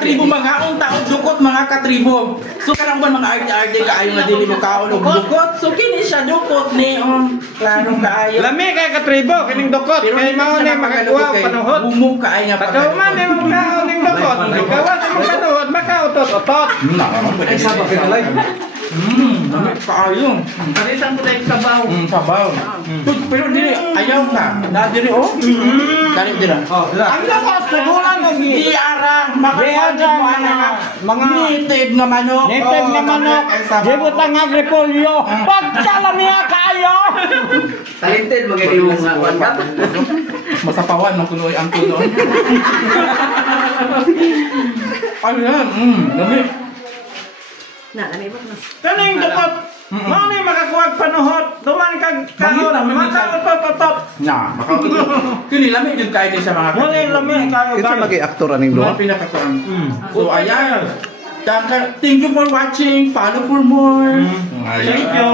katribo mga taog dukot mga katribo. So karang mga arte-arte kaayo nga dili mo kaon og dukot. So kini siya dukot ni klaro kaayo. Lami kay katribo kining dukot kay mao ni makakuha panuhot. Bumog kaayo nga pagkaw man ni mo kaon ning dukot. Ikaw sa panuhot makautot-otot. Ay sabaw kinalay. Kaayo. Parisan ko dahil sabaw. Sabaw. Pero dili ayaw ka. Na dili Kali dira. Ang dukot sugulan lagi. Di arang makakuha mga native nga manok. Native nga manok. Gibutang nga repolyo. Pagsalamiya kaayo. Talented magiging yung kuwan ka. Masapawan ng kunoy ang kuno. Ayan, dami. Na, lami ba na? Kaning dukot. Mao ni makakuha panuhot. Duman kag kaon. Makautot-otot. Na, kini lami jud kay sa mga. Muli lami kayo. Kita lagi aktor aning Duha duha. pinakakuan. So ayan. Thank you for watching. Follow for more. Thank you.